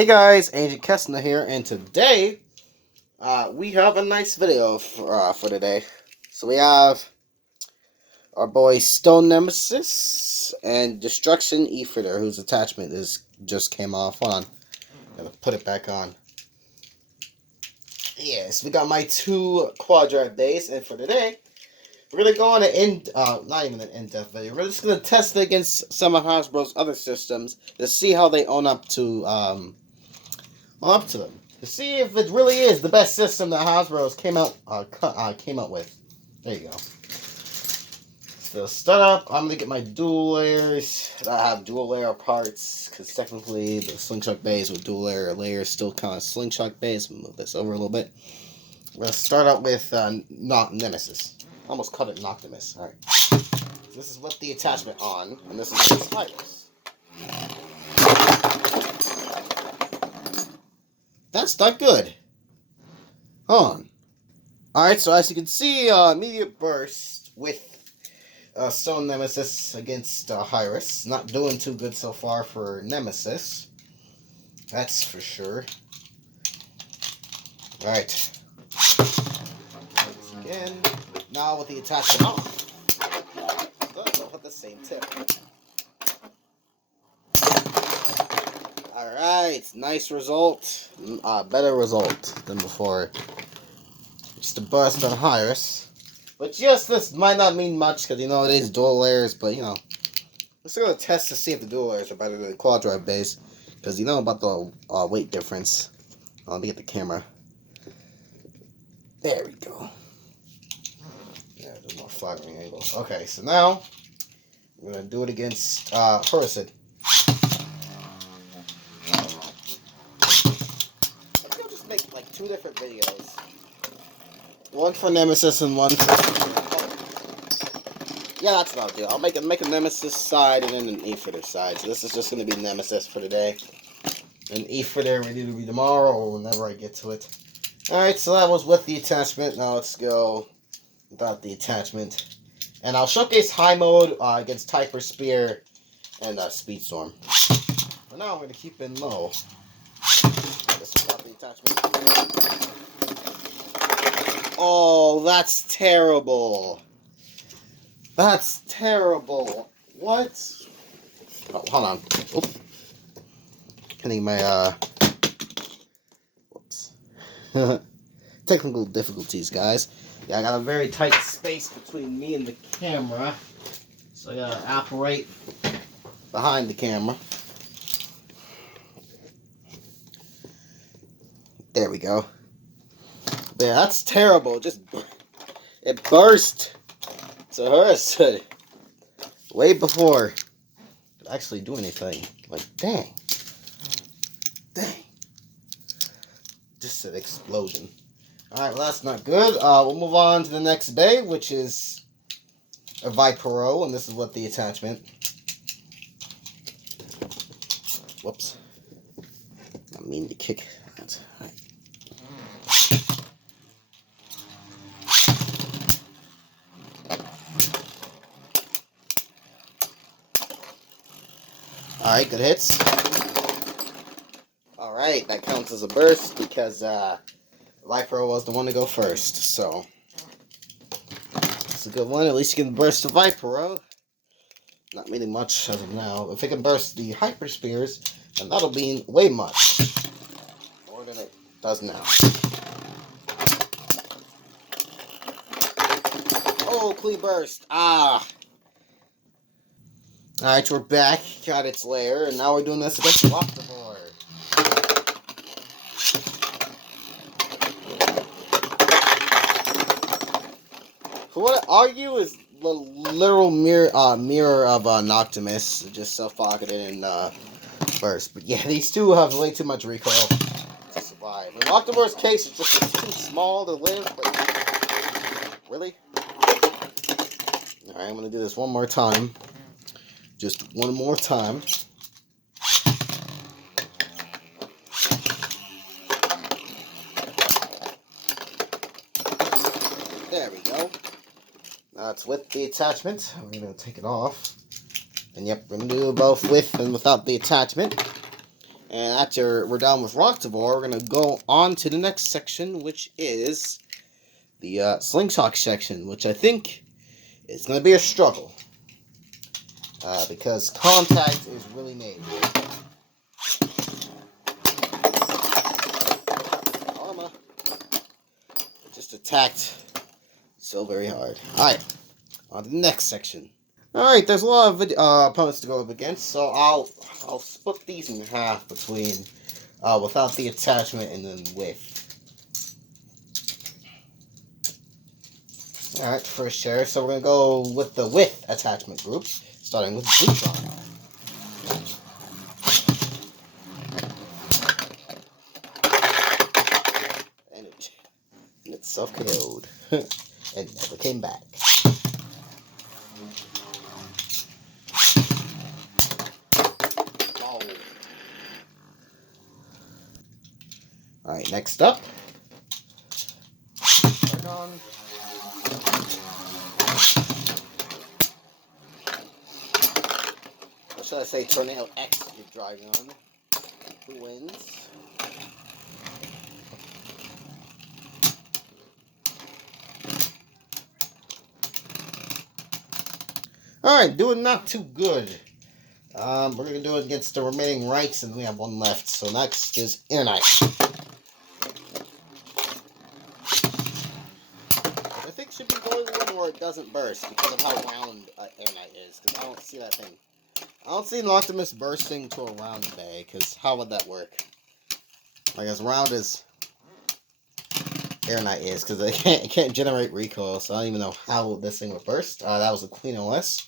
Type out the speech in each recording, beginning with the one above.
Hey guys, Agent Kessner here, and today we have a nice video for today. So we have our boy Stone Nemesis and Destruction Ifritor, whose attachment just came off. Hold on, gotta put it back on. Yes, we got my two quadrat beys, and for today we're gonna go on an not even an in-depth video. We're just gonna test it against some of Hasbro's other systems to see how they own up to them, to see if it really is the best system that Hasbro's came out with. There you go. So start up. I'm gonna get my dual layers. I have dual layer parts because technically the Slingshock beys with dual layers still count as Slingshock beys. Move this over a little bit. We're gonna start out with not Nemesis. Almost cut it Noctimus. All right. So this is with the attachment on, and this is the spiders. That's not good. Hold on. Alright, so as you can see, immediate burst with Stone Nemesis against Hyris. Not doing too good so far for Nemesis. That's for sure. Alright. Again. Now with the attachment off. Both at the same tip. Alright, nice result. Better result than before. Just a burst on Hyris. But yes, this might not mean much because, it is dual layers, but, let's go test to see if the dual layers are better than the quadrat beys. Because you know about the weight difference. Let me get the camera. There we go. Yeah, a more flattering angle. Okay, so now we're going to do it against Hyris. Make like two different videos. One for Nemesis and one for... Yeah, that's what I'll do. I'll make a Nemesis side and then an Ifritor side. So this is just going to be Nemesis for today. And Ifritor will either be tomorrow or whenever I get to it. Alright, so that was with the attachment. Now let's go without the attachment. And I'll showcase high mode against Hypershpere and Speedstorm. For now, I'm going to keep it low. Without the attachment. Oh, that's terrible. That's terrible. What? Oh, hold on. Oop. Hitting my, whoops. Technical difficulties, guys. Yeah, I got a very tight space between me and the camera. So I gotta operate behind the camera. There we go. Yeah, that's terrible. It burst to her way before it could actually do anything. Like, dang. Just an explosion. Alright, well, that's not good. We'll move on to the next bay, which is a Hypershpere, and this is what the attachment. Whoops. I mean to kick. Alright. Alright, good hits. Alright, that counts as a burst because Hypershpere was the one to go first, so it's a good one. At least you can burst the Hypershpere. Not meaning much as of now. If it can burst the Hyperspears, then that'll mean way much more than it does now. Oh, Clee burst. Alright, we're back. Got its layer, and now we're doing this against Hypershpere. So what I argue is the literal mirror of Noctimus, just self-pocketed and burst. But yeah, these two have way too much recoil to survive. In Noctimus's case, it's just too small to live, but really? Alright, I'm gonna do this one more time. Just one more time. There we go. Now it's with the attachment. I'm going to take it off. And yep, we're going to do both with and without the attachment. And after we're done with Rocktivore, we're going to go on to the next section, which is the Slingshock section, which I think is going to be a struggle. Because contact is really made. Arma. It just attacked so very hard. Alright, on to the next section. Alright, there's a lot of opponents to go up against, so I'll split these in half between without the attachment and then with. Alright, first share, so we're going to go with the with attachment group, starting with Bootron. And it self-KO'd and never came back. Oh. Alright, next up. Dragon. Or should I say Tornado X the Dragon? Who wins? Alright, doing not too good. We're going to do it against the remaining rights, and we have one left. So next is Airknight. I think should be the only one where it doesn't burst because of how round Airknight is. Because I don't see that thing. I don't see an Optimus bursting to a round bay, because how would that work? Like as round as Airknight is, because it can't generate recoil, so I don't even know how this thing would burst. That was a Queen OS.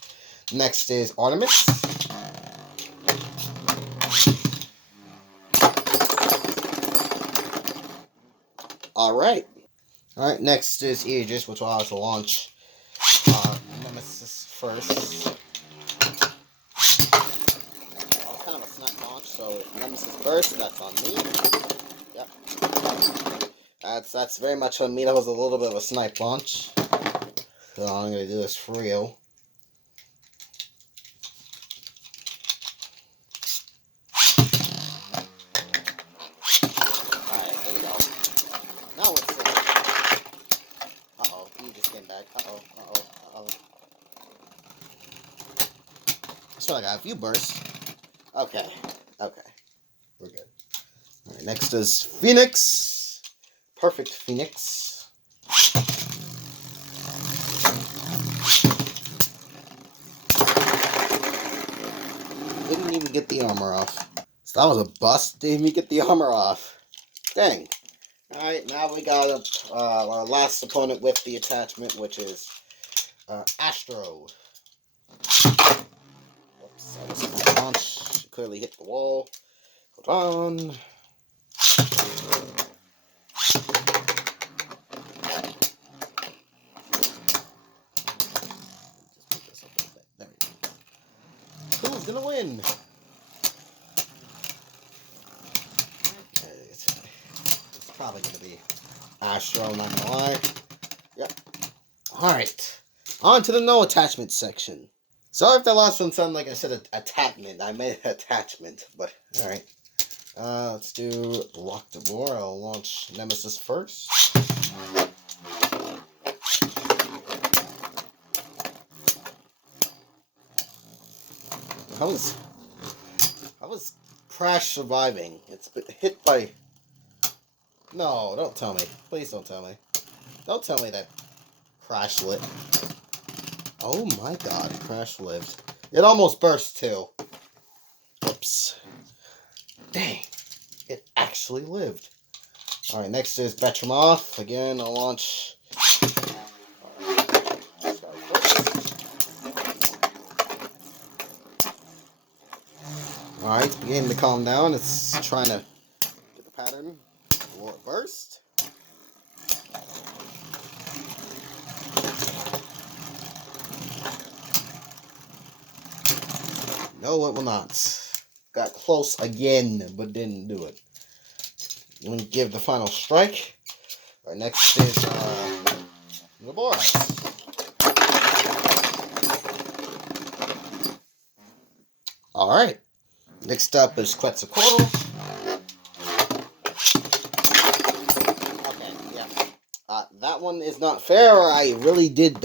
Next is Artemis. Alright. Alright, next is Aegis, which will have to launch Nemesis first. Kind of a snap launch, so if Nemesis burst, that's on me. Yep. That's very much on me. That was a little bit of a snipe launch. So I'm going to do this for real. Alright, there we go. Now let's see. Uh-oh, he just came back. Uh-oh. That's what I got. A few bursts. Okay. We're good. Alright, next is Phoenix. Perfect Phoenix. Didn't even get the armor off. So that was a bust. Didn't even get the armor off. Dang. Alright, now we got our last opponent with the attachment, which is Astro. Oops, I just launch. Clearly hit the wall. Hold on. There we go. Who's gonna win? It's probably gonna be Astro, not gonna lie. Yep. Alright. On to the no attachment section. Sorry if the last one sounded like I said attachment. I meant attachment, but alright. Let's do Rocktivore. I'll launch Nemesis first. How is Crash surviving? It's been hit by... No, don't tell me. Please don't tell me. Don't tell me that Crash lit. Oh my god, Crash lived. It almost burst too. Oops. Dang. It actually lived. Alright, next is Betramoth. Again, I'll launch... Alright, beginning to calm down. It's trying to get the pattern. Will it burst? No, it will not. Got close again, but didn't do it. Let me give the final strike. Alright, next is the boss. Alright. Next up is Quetzalcoatl. one is not fair. I really did.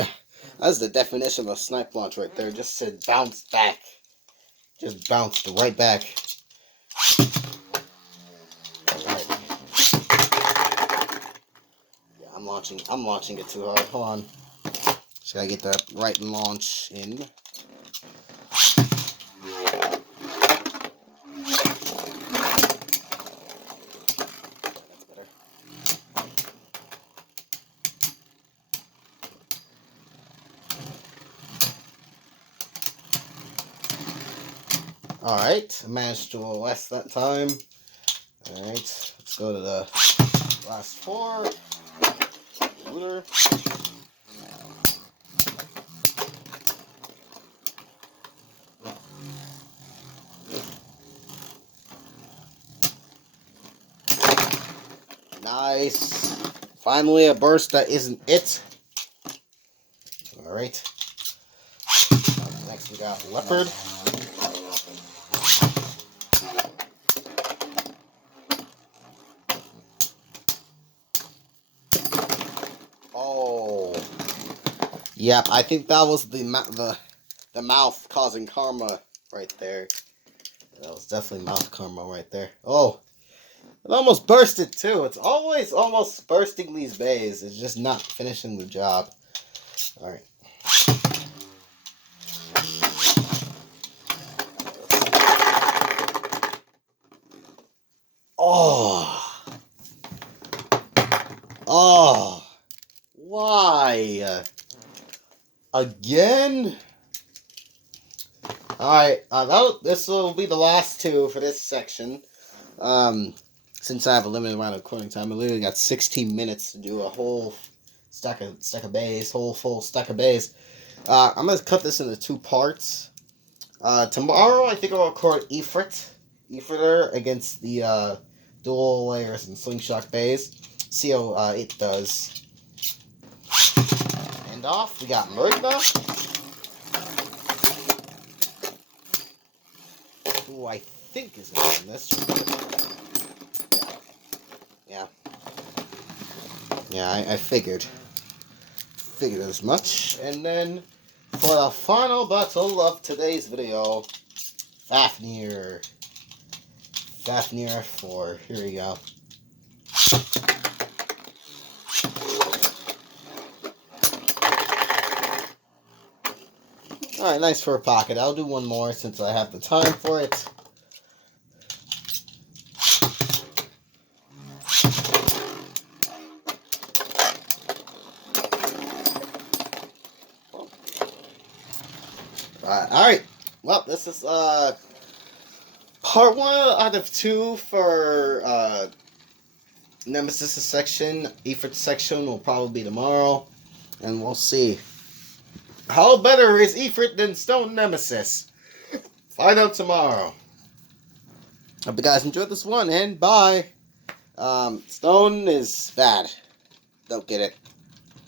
That's the definition of a snipe launch right there. Just said bounce back. Just bounced right back. Alright. Yeah, I'm launching it too hard. Hold on. Just gotta get the right launch in. Alright, I managed to less that time. Alright, let's go to the last 4. Looter. Nice. Finally a burst that isn't it. Alright. Next we got Leopard. Oh. Yep, I think that was the mouth causing karma right there. That was definitely mouth karma right there. Oh. It almost bursted too. It's always almost bursting these bays. It's just not finishing the job. Alright. Oh. Oh. Why? Again? Alright, this will be the last 2 for this section. Since I have a limited amount of recording time, I literally got 16 minutes to do a whole stack of bays, full stack of bays. I'm gonna cut this into 2 parts. Tomorrow I think I'll record Ifritor against the dual layers and slingshot bays. See how it does. And off we got Murtha, who I think is in this. Yeah, I figured as much. And then for the final battle of today's video, Fafnir 4. Here we go. Alright, nice for a pocket. I'll do one more since I have the time for it. Alright, well, this is part 1 out of 2 for Nemesis section. Ifrit section will probably be tomorrow, and we'll see. How better is Ifrit than Stone Nemesis? Find out tomorrow. Hope you guys enjoyed this one, and bye. Stone is bad. Don't get it.